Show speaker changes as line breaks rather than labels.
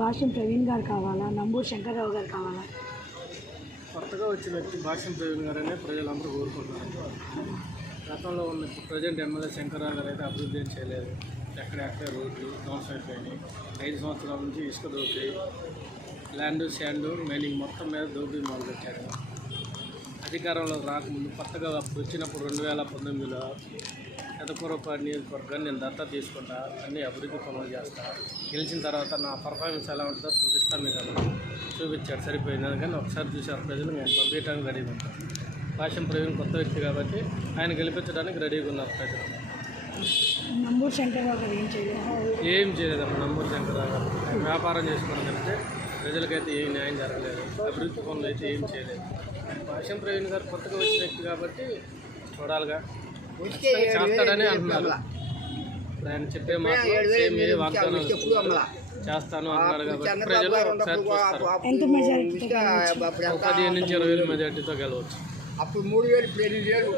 భాష్యం ప్రవీణ్ గారు కావాలా? నంబూరు శంకర్రావు గారు కావాలా?
కొత్తగా వచ్చిన వ్యక్తి భాష్యం ప్రవీణ్ గారనే ప్రజలందరూ కోరుకుంటున్నారు. గతంలో ఉన్న ప్రజెంట్ ఎమ్మెల్యే శంకర్రావు గారు అయితే అభివృద్ధి ఏం చేయలేదు. ఎక్కడెక్కడ రోడ్లు ధ్వంసం అయిపోయినాయి ఐదు సంవత్సరాల నుంచి ఇసుక దోపిడీ ల్యాండ్ శాండ్ మైనింగ్ మొత్తం మీద దోపిడీ మొదలుపెట్టారు. అధికారంలో రాకముందు కొత్తగా వచ్చినప్పుడు రెండు వేల పంతొమ్మిదిలో ఎదకూరపాడు నియోజకవర్గాన్ని నేను దత్తా తీసుకుంటా అన్ని అభివృద్ధి పనులు చేస్తా. గెలిచిన తర్వాత నా పర్ఫార్మెన్స్ ఎలా ఉంటుందో చూపిస్తాను మీకు అది చూపించాడు సరిపోయింది. అందుకని ఒకసారి చూశారు ప్రజలు నేను పంపించడానికి రెడీగా ఉంటాను. భాష్యం ప్రవీణ్ కొత్త వ్యక్తి కాబట్టి ఆయన గెలిపించడానికి రెడీగా ఉన్నారు ప్రజలు.
నంబూరు శంకర్రావు గారు ఏం చేయలేదు?
ఏం చేయలేదమ్మ నంబూరు శంకరరావు గారు. వ్యాపారం చేసుకోవడం కంటే ప్రజలకైతే ఏం న్యాయం జరగలేదు. అభివృద్ధి పనులు అయితే ఏం చేయలేదు. భాష్యం ప్రవీణ్ గారు కొత్తగా వచ్చిన వ్యక్తి కాబట్టి చూడాలిగా. చేస్తాడని అంటున్నారు. ఆయన చెప్పే మాటలు సేమ్ ఏ వాగ్దానాలు చేస్తాను కాబట్టి ప్రజలు ఒకసారి చూస్తారు. పదిహేను నుంచి ఇరవై వేల మెజార్టీతో గెలవచ్చు.
అప్పుడు మూడు వేలు ఇప్పుడు ఎనిమిది వేలు